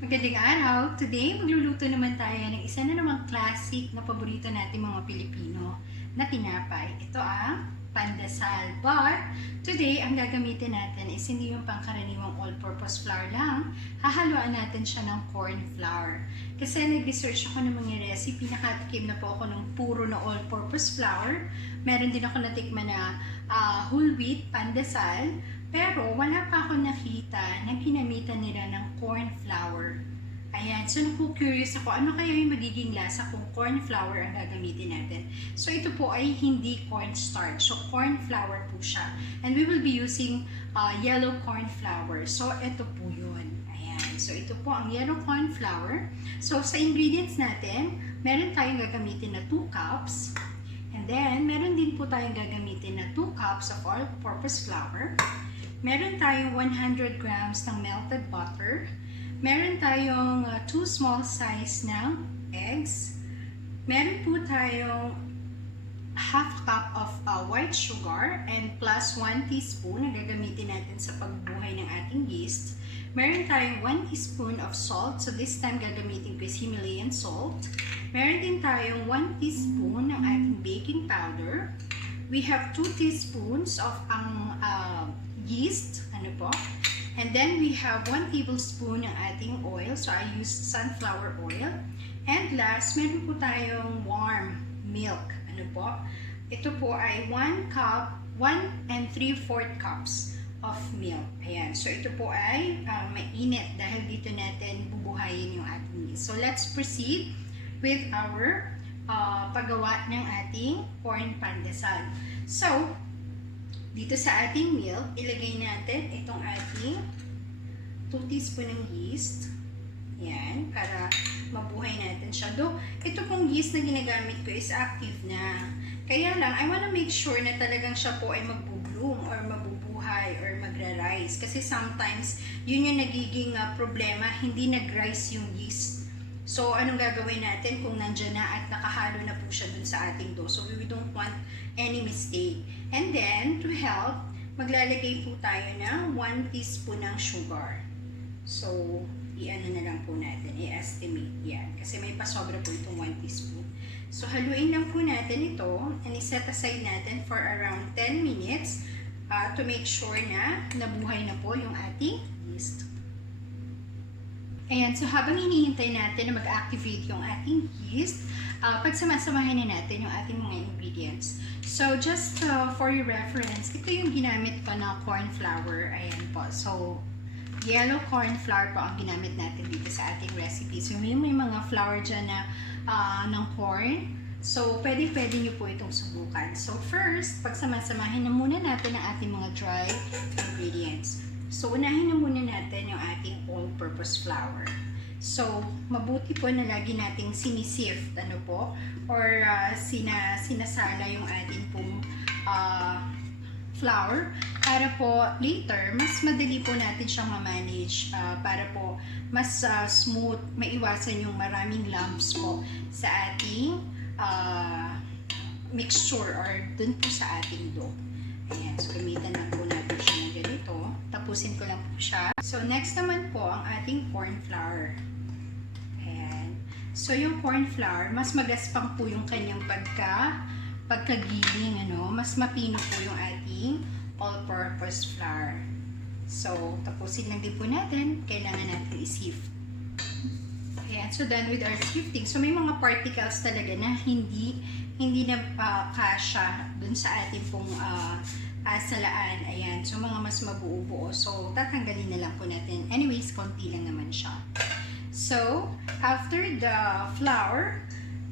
Magandang araw! Today, magluluto naman tayo ng isa na namang classic na paborito natin mga Pilipino na tinapay. Ito ang pandesal. But, today, ang gagamitin natin is hindi yung pangkaraniwang all-purpose flour lang. Hahaluan natin siya ng corn flour. Kasi nag-research ako ng mga recipe, nakatikim na po ako ng puro na all-purpose flour. Meron din ako natikman na whole wheat pandesal. Pero wala pa ako nakita na ginamitan nila ng corn flour. Ayan, so naku-curious ako, ano kaya yung magiging lasa kung corn flour ang gagamitin natin. So ito po ay hindi corn starch, so corn flour po siya. And we will be using yellow corn flour. So ito po yun. Ayan, so ito po ang yellow corn flour. So sa ingredients natin, meron tayong gagamitin na 2 cups. And then, meron din po tayong gagamitin na 2 cups of all-purpose flour. Meron tayong 100 grams ng melted butter. Meron tayong 2 small size ng eggs. Meron po tayong half cup of white sugar and plus 1 teaspoon na gagamitin natin sa pagbuhay ng ating yeast. Meron tayong 1 teaspoon of salt. So this time gagamitin ko is Himalayan salt. Meron din tayong 1 teaspoon ng ating baking powder. We have 2 teaspoons of ang yeast, and then we have 1 tablespoon ng ating oil, so I used sunflower oil, and last, meron po tayong warm milk, ito po ay 1 and 3/4 cups of milk, ayan, so ito po ay mainit dahil dito natin bubuhayin yung ating yeast. So let's proceed with our paggawa ng ating corn pandesal. So, dito sa ating milk, ilagay natin itong ating 2 teaspoon ng yeast. Yan, para mabuhay natin siya. Though, ito pong yeast na ginagamit ko is active na. Kaya lang, I wanna make sure na talagang siya po ay magbo-bloom or mabubuhay or magra-rise. Kasi sometimes, yun yung nagiging problema, hindi nag-rise yung yeast. So, anong gagawin natin kung nandyan na at nakahalo na po siya dun sa ating dough? So, we don't want any mistake. And then, to help, maglalagay po tayo ng 1 teaspoon ng sugar. So, i-ano na lang po natin, i-estimate yan. Kasi may pasobra po itong 1 teaspoon. So, haluin lang po natin ito and i-set aside natin for around 10 minutes to make sure na nabuhay na po yung ating yeast. Ayan, so habang hinihintay natin na mag-activate yung ating yeast, pagsamasamahin na natin yung ating mga ingredients. So, just for your reference, ito yung ginamit ko na corn flour. Ayan po. So, yellow corn flour po ang ginamit natin dito sa ating recipe. So, may mga flour dyan na ng corn. So, pwede nyo po itong subukan. So, first, pagsamasamahin na muna natin ang ating mga dry ingredients. So, unahin na muna natin yung ating all-purpose flour. So, mabuti po na lagi nating sinisift, or sinasala yung ating pong flour para po later, mas madali po natin siyang ma-manage para po mas smooth, maiwasan yung maraming lumps po sa ating mixture or dun po sa ating dough. Ayan, so gamitan lang po natin siya ng ganito. Tapusin ko lang po siya. So, next naman po ang ating corn flour. Ayan. So, yung corn flour, mas magaspang po yung kanyang pagkagiling, mas mapino po yung ating all-purpose flour. So, tapusin lang din po natin. Kailangan natin i-sift. Ayan, so done with our sifting. So, may mga particles talaga na hindi na kasya dun sa ating pong salaan. Ayan. So, mga mas mabuo-buo. So, tatanggalin na lang po natin. Anyways, konti lang naman siya. So, after the flour,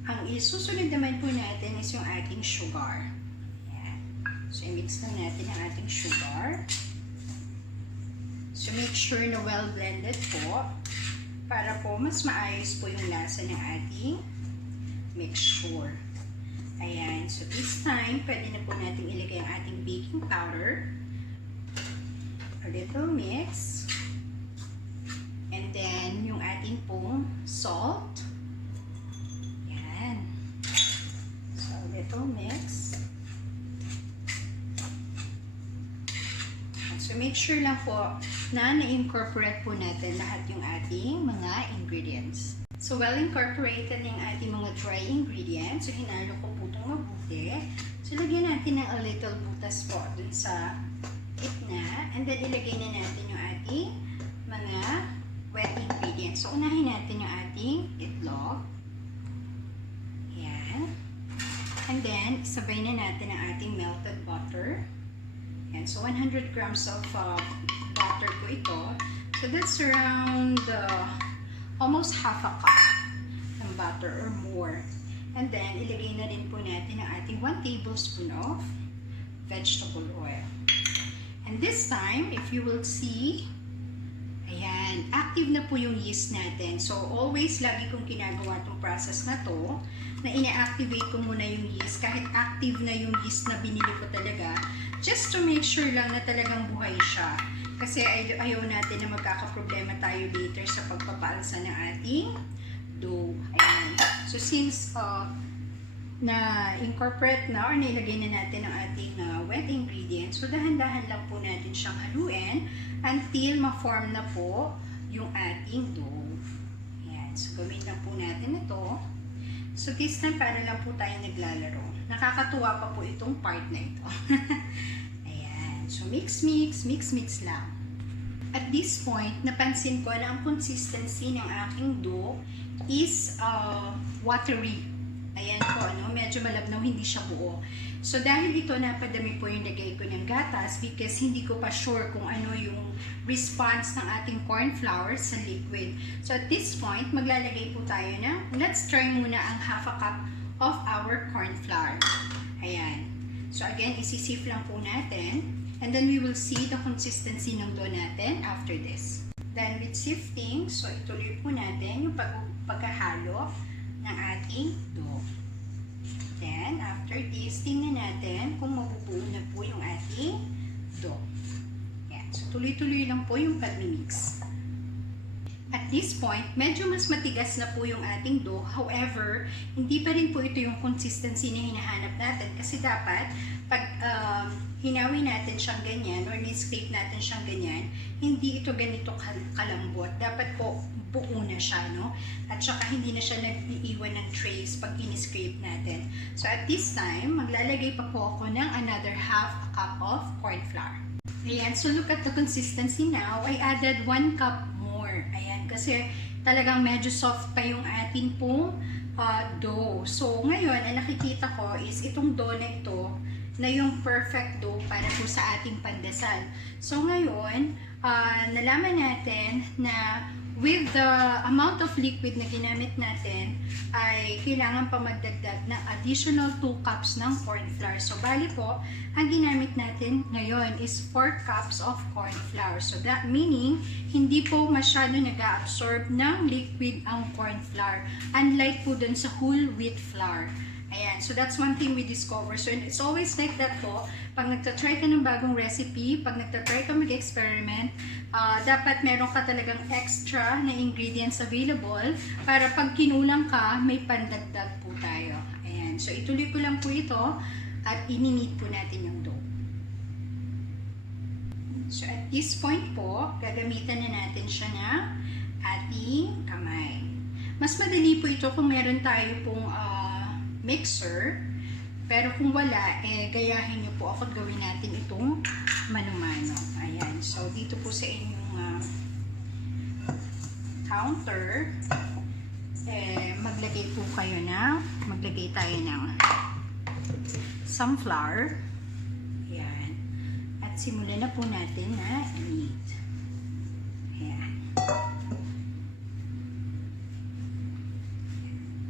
ang isusunod naman po natin is yung ating sugar. Ayan. So, i-mix lang natin ang ating sugar. So, make sure na well-blended po para po mas maayos po yung lasa ng ating mixture. Ayan. So, this time, pwede na po natin ilagay ang ating baking powder. A little mix. And then, yung ating pong salt. Ayan. So, a little mix. So, make sure lang po na na-incorporate po natin lahat yung ating mga ingredients. So, well incorporated yung ating mga dry ingredients. So, hinalo ko po itong mabuti. So, lagyan natin ng a little butas po dun sa gitna. And then, ilagay na natin yung ating mga wet ingredients. So, unahin natin yung ating itlog. Ayan. And then, isabay na natin ang ating melted butter. Ayan. So, 100 grams of butter po ito. So, that's around almost half a cup ng butter or more. And then, ilagay na rin po natin ang ating 1 tablespoon of vegetable oil. And this time, if you will see, ayan, active na po yung yeast natin. So, always, lagi kong ginagawa itong process na to, na ina-activate ko muna yung yeast, kahit active na yung yeast na binili ko talaga, just to make sure lang na talagang buhay siya. Kasi ayaw natin na magkakaproblema tayo later sa pagpapaalsa ng ating dough. Ayan. So, since na-incorporate na or nailagay na natin ang ating wet ingredients, so dahan-dahan lang po natin siyang haluin until ma-form na po yung ating dough. Ayan. So, gawin lang po natin ito. So, this time, para lang po tayo naglalaro. Nakakatuwa pa po itong part na ito. Ayan. So, mix lang. At this point, napansin ko na ang consistency ng aking dough is watery. Ayan po, medyo malabnaw, hindi siya buo. So, dahil ito, napadami po yung lagay ko ng gatas because hindi ko pa sure kung ano yung response ng ating corn flour sa liquid. So, at this point, maglalagay po tayo ng, let's try muna ang half a cup of our corn flour. Ayan. So, again, isisif lang po natin. And then, we will see the consistency ng dough natin after this. Then, with sifting, so ituloy po natin yung pagkahalo ng ating dough. Then, after this, tingnan natin kung mabubuo na po yung ating dough. Yan. So, tuloy-tuloy lang po yung pag-mix. At this point, medyo mas matigas na po yung ating dough. However, hindi pa rin po ito yung consistency na hinahanap natin. Kasi dapat, pag hinawi natin siyang ganyan or ni-scrape natin siyang ganyan, hindi ito ganito kalambot. Dapat po buo na siya, no? At saka hindi na siya nag-iiwan ng trace pag in-scrape natin. So at this time, maglalagay pa po ako ng another half a cup of corn flour. Ayan, so look at the consistency now. I added 1 cup more. Ayan, kasi talagang medyo soft pa yung atin pong dough. So ngayon, ang nakikita ko is itong dough na ito, na yung perfect dough para po sa ating pandesal. So ngayon, nalaman natin na with the amount of liquid na ginamit natin, ay kailangan pa magdagdag ng additional 2 cups ng corn flour. So bali po, ang ginamit natin ngayon is 4 cups of corn flour. So that meaning, hindi po masyado nag-absorb ng liquid ang corn flour. Unlike po dun sa whole wheat flour. Ayan, so that's one thing we discover. So it's always like that po, pag nagtatry ka ng bagong recipe, pag nagtatry ka mag-experiment, dapat meron ka talagang extra na ingredients available para pag kinulang ka, may pandagdag po tayo. Ayan, so ituloy ko lang po ito at ininit po natin yung dough. So at this point po, gagamitan na natin siya ng ating kamay. Mas madali po ito kung meron tayo pong mixer, pero kung wala, gayahin nyo po ako at gawin natin itong mano-mano. Ayan, so dito po sa inyong counter, maglagay po kayo na, maglagay tayo ng some flour. Ayan, at simulan na po natin na i-knead. Ayan.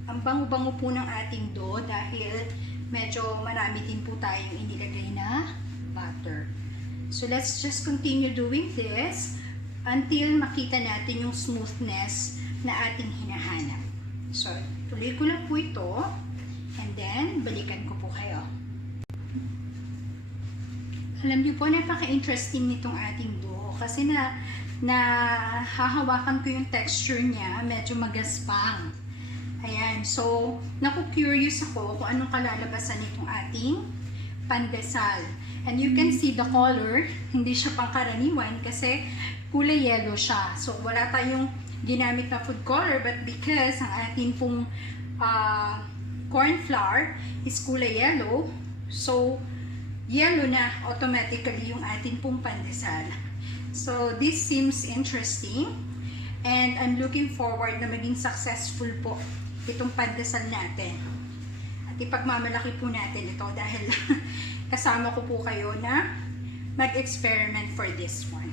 Ang bango-bango po ng ating dough dahil medyo marami din po tayong inilagay na butter. So let's just continue doing this until makita natin yung smoothness na ating hinahanap. So tuloy ko lang po ito and then balikan ko po kayo. Alam niyo po, napaka-interesting nitong ating dough kasi hahawakan ko yung texture niya, medyo magaspang. Ayan, so naku-curious ako kung anong kalalabasan nitong ating pandesal. And you can see the color, hindi siya pangkaraniwan kasi kulay yellow siya. So, wala tayong ginamit na food color, but because ang ating pong corn flour is kulay yellow, so yellow na automatically yung ating pong pandesal. So, this seems interesting and I'm looking forward na maging successful po itong pandesal natin. At ipagmamalaki po natin ito dahil kasama ko po kayo na mag-experiment for this one.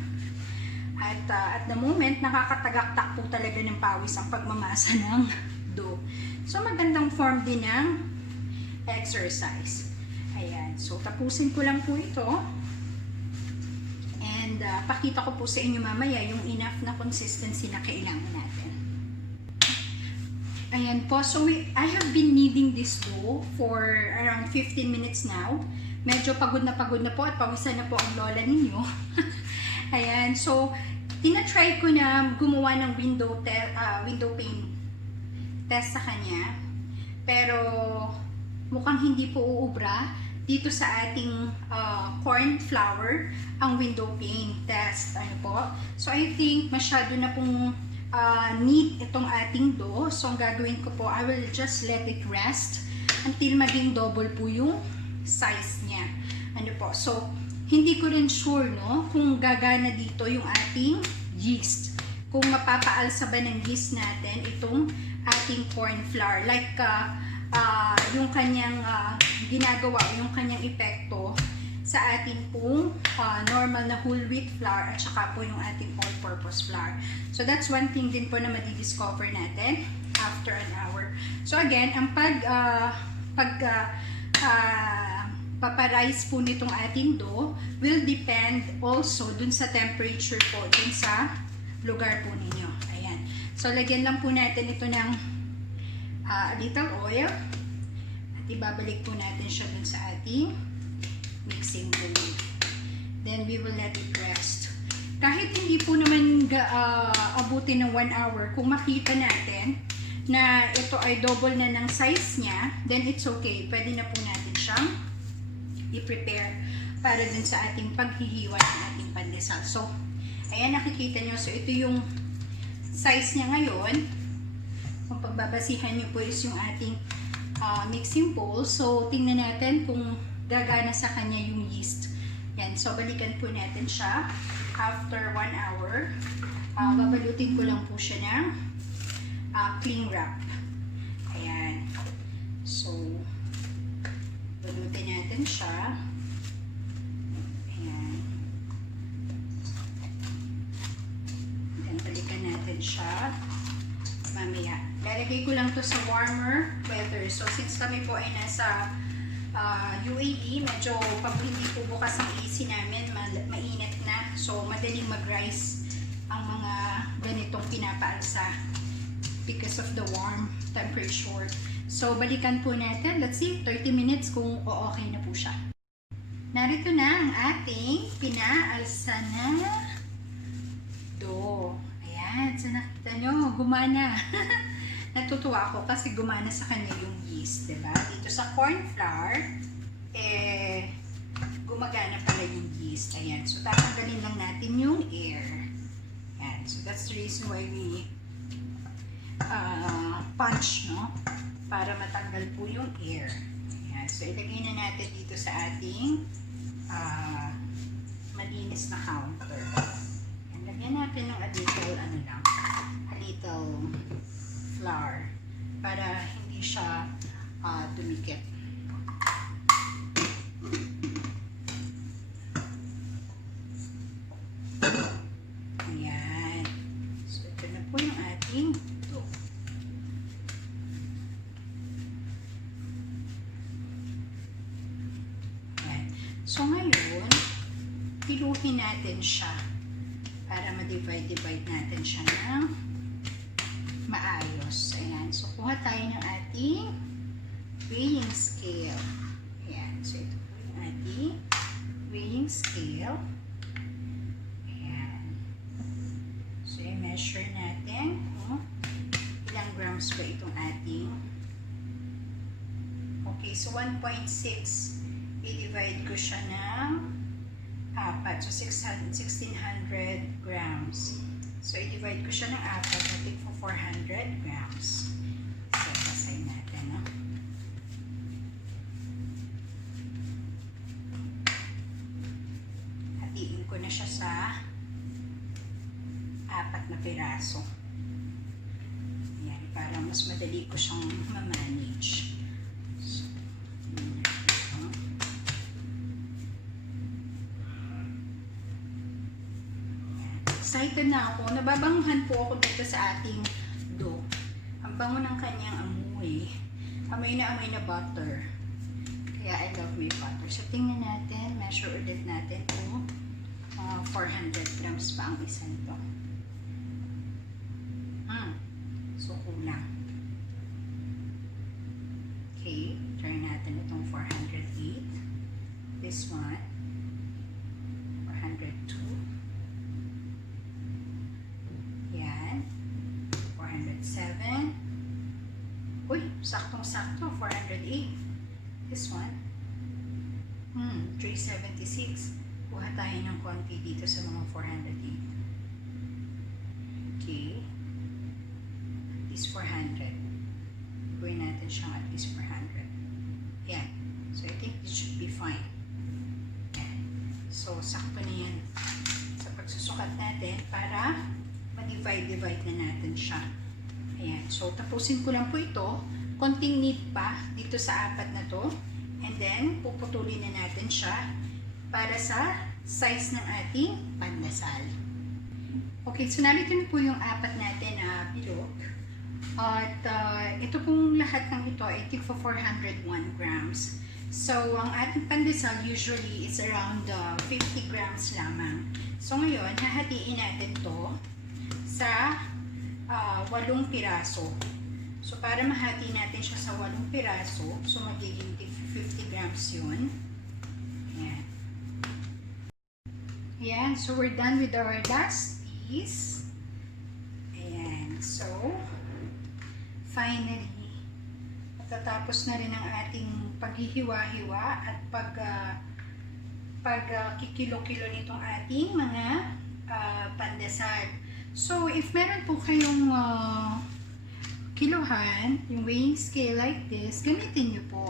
At the moment, nakakatagaktak po talaga ng pawis ang pagmamasa ng dough. So, magandang form din ng exercise. Ayan. So, tapusin ko lang po ito. And, pakita ko po sa inyo mamaya yung enough na consistency na kailangan natin. Ayan po. So, I have been kneading this dough for around 15 minutes now. Medyo pagod na po at pawisan na po ang lola ninyo. Ayan. So, tinatry ko na gumawa ng window pane test sa kanya. Pero, mukhang hindi po uubra dito sa ating corn flour ang window pane test. Ano po? So, I think masyado na pong neat itong ating dough. So, ang gagawin ko po, I will just let it rest until maging double po yung size niya. Ano po? So, hindi ko rin sure, no, kung gagana dito yung ating yeast. Kung mapapaalsa ba ng yeast natin itong ating corn flour. Like, yung kanyang ginagawa, yung kanyang epekto sa ating pong normal na whole wheat flour at saka po yung ating all-purpose flour. So, that's one thing din po na madidiscover natin after an hour. So, again, ang paparize po nitong ating dough will depend also dun sa temperature po, dun sa lugar po ninyo. Ayan. So, lagyan lang po natin ito ng little oil at ibabalik po natin siya dun sa ating mixing bowl. Then, we will let it rest. Kahit hindi po naman abutin ng 1 hour, kung makita natin na ito ay double na ng size niya, then it's okay. Pwede na po natin siyang i-prepare para dun sa ating paghihiwa ng ating pandesal. So, ayan, nakikita nyo. So, ito yung size niya ngayon. Kung pagbabasihan nyo po is yung ating mixing bowl. So, tingnan natin kung gagana sa kanya yung yeast. Yan. So, balikan po natin siya after 1 hour. Babalutin ko lang po siya ng cling wrap. Ayan. So, balutin natin siya. Ayan. Then, balikan natin siya mamaya. Lalagay ko lang to sa warmer weather. So, since kami po ay nasa UAE, medyo pag hindi po bukas ang AC namin, mainit na. So, madaling mag-rise ang mga ganitong pinapaalsa because of the warm temperature. So, balikan po natin. Let's see, 30 minutes kung okay na po siya. Narito na ang ating pinaalsa na dough. Ayan, so nakita nyo, gumana. Natutuwa ako kasi gumana sa kanya yung yeast, diba? Dito sa corn flour, gumagana pala yung yeast. Ayan, so tatanggalin lang natin yung air. Ayan, so that's the reason why we punch, no? Para matanggal po yung air. Ayan, so ilagay na natin dito sa ating malinis na counter. Ayan, lagyan natin ng a little flour para hindi siya dumikit. Ayan. So, ito na po yung ating dough. Ayan. So, ngayon, piluhin natin siya para ma-divide natin siya ng maayos. Ayan. So, kuha tayo ng ating weighing scale. Ayan. So, ito po yung ating weighing scale. Ayan. So, i-measure natin kung ilang grams ba itong ating. Okay. So, 1.6 i-divide ko siya ng 4. So, 1600 grams. So, i-divide ko siya ng 4. Natin for 400 grams. So, pasay natin, no? Hatiin ko na siya sa 4 na piraso. Ayan, para mas madali ko siyang ma-manage. So, excited na ako. Nababanguhan po ako dito sa ating dough. Ang bango ng kanyang amoy. Amoy na butter. Kaya I love my butter. So, tingnan natin. Measure ulit natin kung 400 grams pa ang isa nito. So, kulang. Okay. Try natin itong 408. This one. 402. Yan. 407. Uy, saktong-sakto. 408. This one. 376. Kuha tayo ng konti dito sa mga 408. Okay. At least 400. Gawin natin siyang at least 400. Yan. So, I think this should be fine. Yan. So, sakto na yan sa pagsusukat natin para ma-divide na natin siya. Ayan. So, tapusin ko lang po ito. Konting knead pa dito sa 4 na to. And then, puputulin na natin siya para sa size ng ating pandesal. Okay, so narito na po yung 4 natin na bilog. At ito pong lahat ng ito ay tig for 401 grams. So, ang ating pandesal usually is around 50 grams lamang. So, ngayon, hahatiin natin to sa 8 piraso. So, para mahati natin siya sa 8 piraso, so magiging 50 grams yun. Ayan. Ayan, so we're done with our last piece. Ayan, so finally, matatapos na rin ang ating paghihiwa-hiwa at pagkikilo-kilo nitong ating mga pandesal. So, if meron po kayong kilohan, yung weighing scale like this, gamitin nyo po.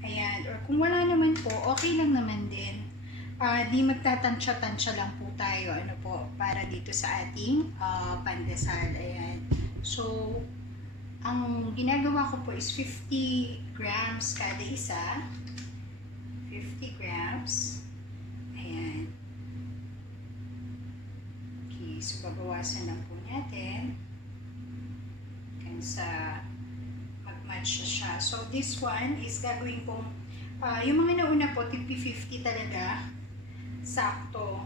Ayan, or kung wala naman po, okay lang naman din. Di magtatansya-tansya lang po tayo, ano po, para dito sa ating pandesal. Ayan. So, ang ginagawa ko po is 50 grams kada isa. 50 grams. Ayan. Okay, so babawasan lang po natin. Hanggang sa mag-match siya. So, this one is gagawin pong, yung mga nauna po, tipi 50 talaga. Sakto.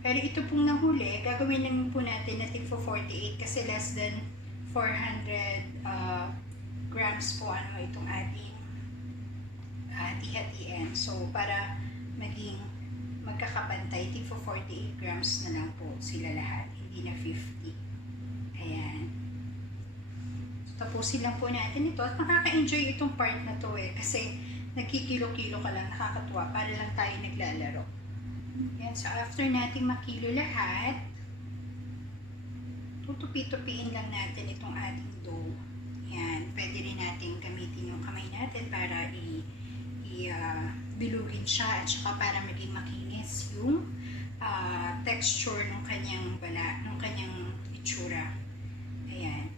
Pero ito pong nahuli, gagawin lang po natin na tig for 48 kasi less than 400 grams po ano itong ating hati-hatiin. So, para maging magkakapantay, tig for 48 grams na lang po sila lahat, hindi na 50. Ayan. So, tapusin lang po natin ito at makaka-enjoy itong part na to kasi nagkikilo-kilo ka lang, nakakatuwa, para lang tayo naglalaro. Yan, so after natin makilo lahat, tutupi-tupiin lang natin itong ating dough. Yan, pwede rin natin gamitin yung kamay natin para bilugin siya at saka para maging makinis yung texture ng kanyang bala, ng kanyang itsura. Ayan.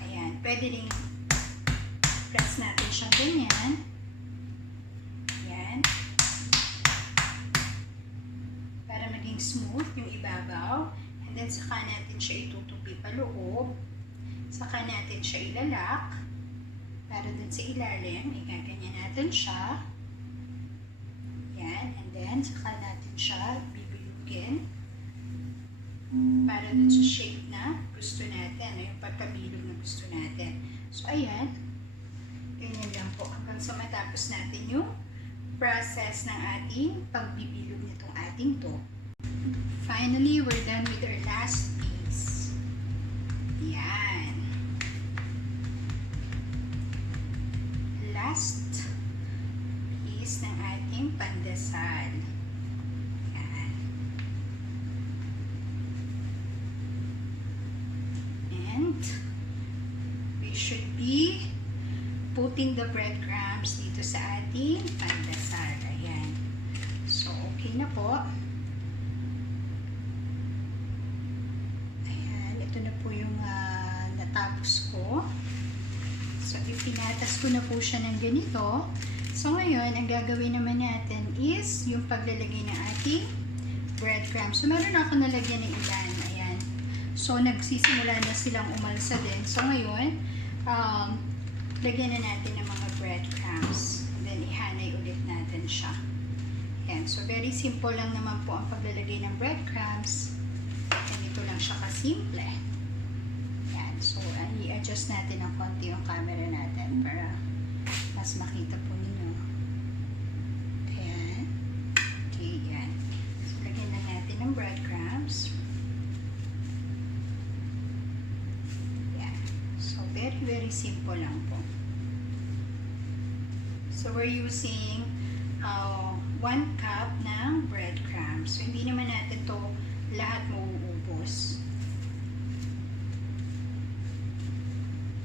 Ayan, pwede rin press natin siyang ganyan. Ayan. Para maging smooth yung ibabaw. And then, saka natin siya itutupi pa loob. Saka natin siya ilalak. Para dun sa ilalim, igaganyan natin siya. Ayan. And then, saka natin siya bibilugin. Para dun sa shape na gusto natin. Yung pagkabilog na gusto natin. So, ayan. Ganyan lang po. Hanggang sa matapos natin yung process ng ating pagbibilog nitong ating dough. Finally, we're done with our last piece. Yan. Last piece ng we should be putting the breadcrumbs dito sa ating pandesal. Ayan. So, okay na po. Ayan. Ito na po yung natapos ko. So, ipinatas ko na po siya ng ganito. So, ngayon, ang gagawin naman natin is yung paglalagay ng ating breadcrumbs. So, meron ako nalagyan ng ilan. Ayan. So, nagsisimula na silang umalsa din. So, ngayon, lagyan na natin ng mga breadcrumbs. Then, ihanay ulit natin siya. Ayan. So, very simple lang naman po ang paglalagay ng breadcrumbs. Ganito lang siya kasimple. Ayan. So, i-adjust natin ng konti yung camera natin para mas makita po ninyo. Ayan. Okay, yan. So, lagyan lang natin ng breadcrumbs. Ayan. So, very, very simple lang po. So, we're using 1 cup ng breadcrumbs. So, hindi naman natin to lahat mauubos.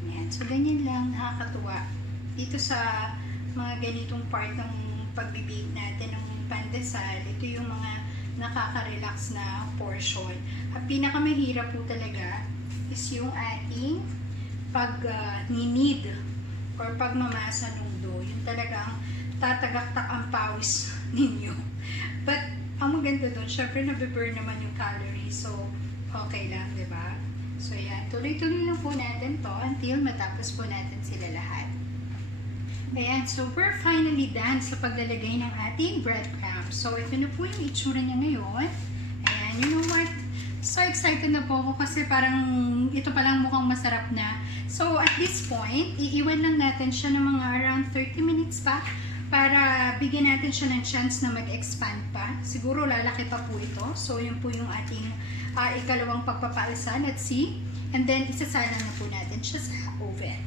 Ayan. So, ganyan lang. Nakakatuwa. Dito sa mga ganitong part ng pagbibake natin ng pandesal, ito yung mga nakaka-relax na portion. Ang pinakamahirap po talaga is yung ating pag-ninid or pagmamasa ng dough. Yung talagang tatagaktak ang pawis ninyo. But, ang maganda doon, syempre nabiburn naman yung calories. So, okay lang, di ba? So, yan. Tuloy-tuloy lang po natin to until matapos po natin sila lahat. Ayan, so we're finally done sa paglalagay ng ating breadcrumbs. So, ito na po yung itsura niya ngayon. Ayan, you know what? So excited na po ako kasi parang ito palang mukhang masarap na. So, at this point, iiwan lang natin siya ng mga around 30 minutes pa para bigyan natin siya ng chance na mag-expand pa. Siguro lalaki pa po ito. So, yun po yung ating ikalawang pagpapaalsa. Let's see. And then, isasalang na po natin siya sa oven.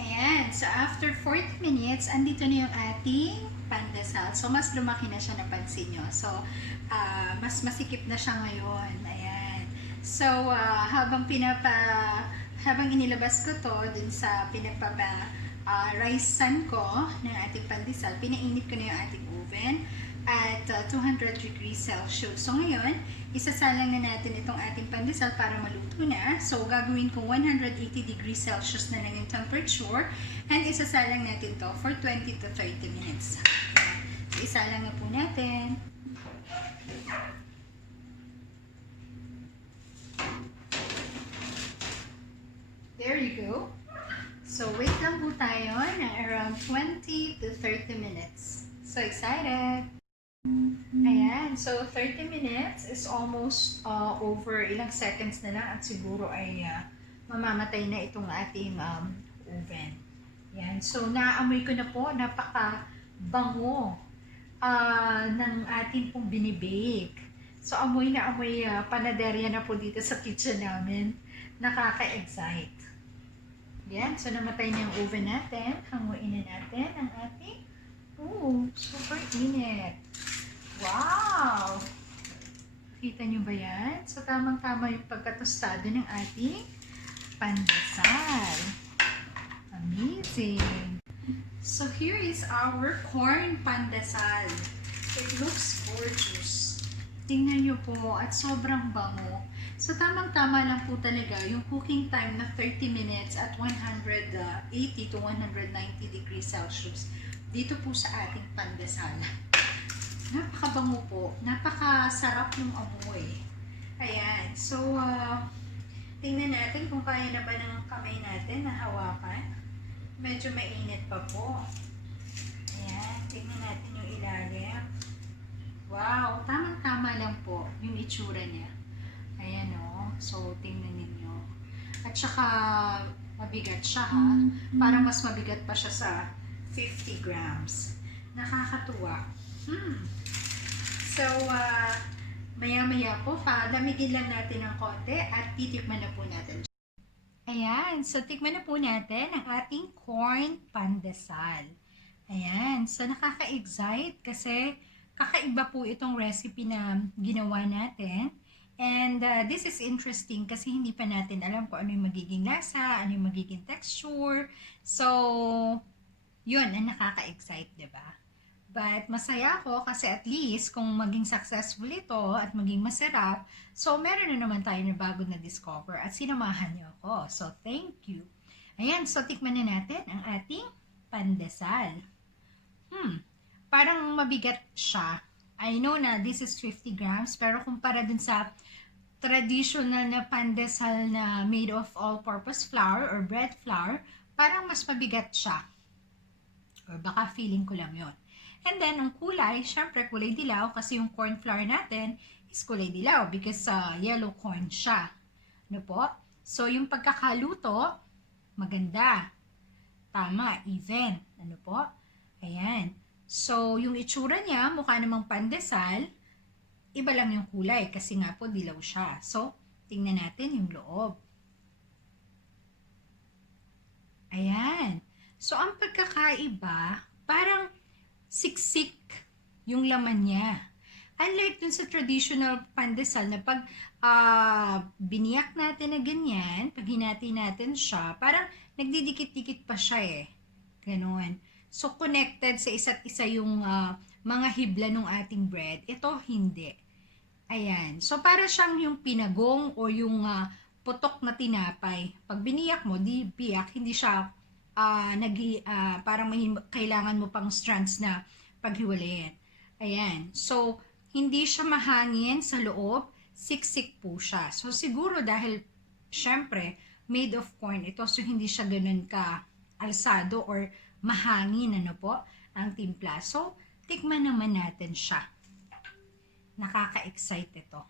Ayan. So, after 40 minutes, andito na yung ating pandesal. So, mas lumaki na siya, napansin nyo. So, mas masikip na siya ngayon. Ayan. So, habang inilabas ko to dun sa rice sun ko ng ating pandesal, pinainit ko na yung ating oven at 200 degrees Celsius. So, ngayon, isasalang na natin itong ating pandesal para maluto na. So, gagawin kong 180 degrees Celsius na lang yung temperature and isasalang natin to for 20 to 30 minutes. So, isalang na po natin. There you go. So, wait lang po tayo na around 20 to 30 minutes. So excited! Ayan. So, 30 minutes is almost over. Ilang seconds na lang at siguro ay mamamatay na itong ating oven. Ayan. So, naamoy ko na po. Napaka-bango ng ating pong binibake. So, amoy na amoy panaderya na po dito sa kitchen namin. Nakaka-excite. Yan. So, namatay na yung oven natin. Hanguin na natin ang ating super init. Wow! Kita nyo ba yan? So, tamang-tama yung pagkatostado ng ating pandesal. Amazing! So, here is our corn pandesal. It looks gorgeous. Tingnan nyo po at sobrang bango. So, tamang-tama lang po talaga yung cooking time na 30 minutes at 180 to 190 degrees Celsius dito po sa ating pandesal. Napakabango po. Napakasarap yung amoy. Ayan. So, tingnan natin kung kaya na ba ng kamay natin na hawakan. Medyo mainit pa po. Ayan. Tingnan natin yung ilalim. Wow. Tamang-tama lang po yung itsura niya. Ayan o. So, tingnan ninyo. At saka, mabigat siya ha. Parang mas mabigat pa siya sa 50 grams. Nakakatuwa. So, maya-maya po, palamigin lang natin ng konti at titikman na po natin. Ayan. So, tikman na po natin ang ating corn pandesal. Ayan. So, nakaka-excite kasi kakaiba po itong recipe na ginawa natin. And this is interesting kasi hindi pa natin alam kung ano yung magiging lasa, ano yung magiging texture. So, yun ang nakaka-excite, diba? But masaya ako kasi at least kung maging successful ito at maging masarap, so meron na naman tayo na bago na discover at sinamahan niyo ako. So, thank you. Ayan, so tikman na natin ang ating pandesal. Parang mabigat siya. I know na this is 50 grams, pero kumpara dun sa traditional na pandesal na made of all-purpose flour or bread flour, parang mas mabigat siya. Or baka feeling ko lang yon. And then, ang kulay, syempre kulay dilaw kasi yung corn flour natin is kulay dilaw because yellow corn siya. Ano po? So, yung pagkakaluto, maganda. Tama, even. Ano po? Ayan. So, yung itsura niya, mukha namang pandesal, iba lang yung kulay kasi nga po dilaw siya. So, tingnan natin yung loob. Ayan. So, ang pagkakaiba, parang siksik yung laman niya. Unlike dun sa traditional pandesal na pag biniyak natin na ganyan, pag hinati natin siya, parang nagdidikit-dikit pa siya eh. Ganon. So, connected sa isa't isa yung mga hibla ng ating bread. Ito, hindi. Ayan. So, para siyang yung pinagong o yung putok na tinapay. Pag biniyak mo, di biyak, hindi siya parang kailangan mo pang strands na paghiwalayin. Ayan. So, hindi siya mahangin sa loob, siksik po siya. So, siguro dahil, syempre, made of corn ito, so hindi siya ganun ka alsado or mahangin, ano po, ang timpla. So, tikman naman natin siya. Nakaka-excite ito.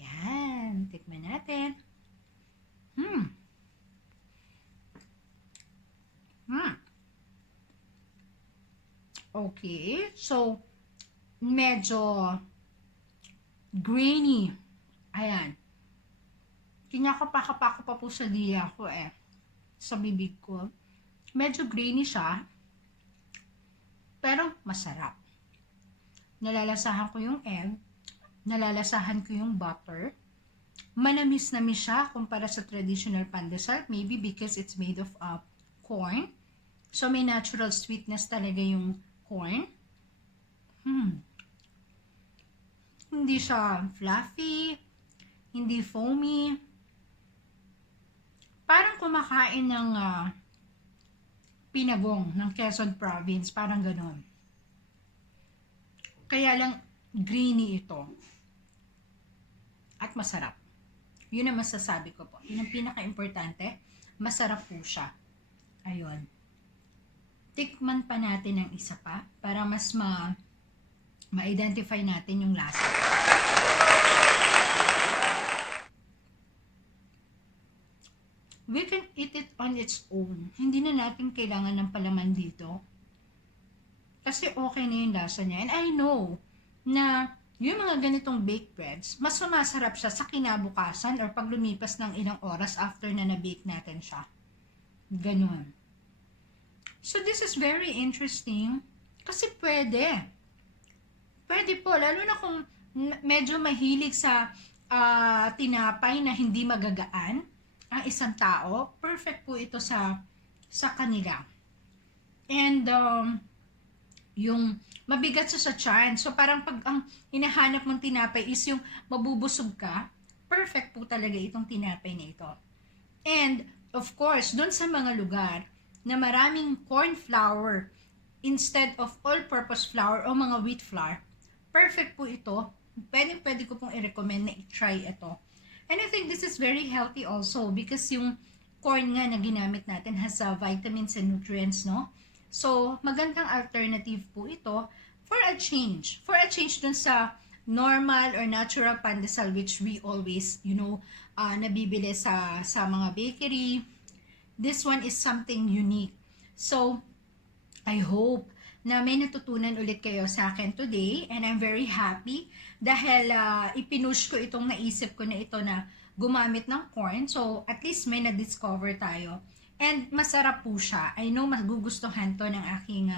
Yan. Tikman natin. Okay. So, medyo grainy. Ayan. Kinakapaka-pako pa po sa dila ko eh. Sa bibig ko. Medyo grainy siya. Pero masarap. Nalalasahan ko yung egg. Nalalasahan ko yung butter. Manamis-namis siya kumpara sa traditional pandesal. Maybe because it's made of corn. So, may natural sweetness talaga yung corn. Hindi siya fluffy. Hindi foamy. Parang kumakain ng pinagong ng Quezon Province. Parang ganon. Kaya lang greeny ito. At masarap. Yun ang masasabi ko po. Yun ang pinaka-importante. Masarap po siya. Ayun. Tikman pa natin ang isa pa para mas ma-identify natin yung lasa. We can eat it on its own. Hindi na natin kailangan ng palaman dito. Kasi okay na yung lasa niya. And I know na yung mga ganitong baked breads, mas sumasarap siya sa kinabukasan or pag lumipas ng ilang oras after na na-bake natin siya. Ganun. So this is very interesting kasi pwede. Pwede po, lalo na kung medyo mahilig sa tinapay na hindi magagaan ang isang tao, perfect po ito sa kanila. And yung mabigat siya sa tiyan. So parang pag ang hinahanap mong tinapay is yung mabubusog ka, perfect po talaga itong tinapay na ito. And of course, doon sa mga lugar na maraming corn flour instead of all-purpose flour o mga wheat flour, perfect po ito. Pwede ko pong i-recommend na i-try ito. And I think this is very healthy also because yung corn nga na ginamit natin has vitamins and nutrients, no? So, magandang alternative po ito for a change. For a change dun sa normal or natural pandesal which we always, nabibili sa mga bakery. This one is something unique. So, I hope na may natutunan ulit kayo sa akin today and I'm very happy dahil ipinush ko itong naisip ko na ito na gumamit ng corn. So, at least may na-discover tayo. And masarap po siya. I know magugustuhan to ng aking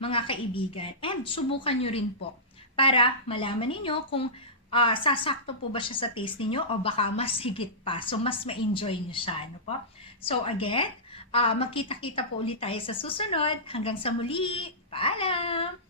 mga kaibigan. And subukan nyo rin po para malaman ninyo kung sasakto po ba siya sa taste ninyo o baka mas higit pa. So, mas ma-enjoy nyo siya. Ano po? So, again, magkita-kita po ulit tayo sa susunod. Hanggang sa muli. Paalam!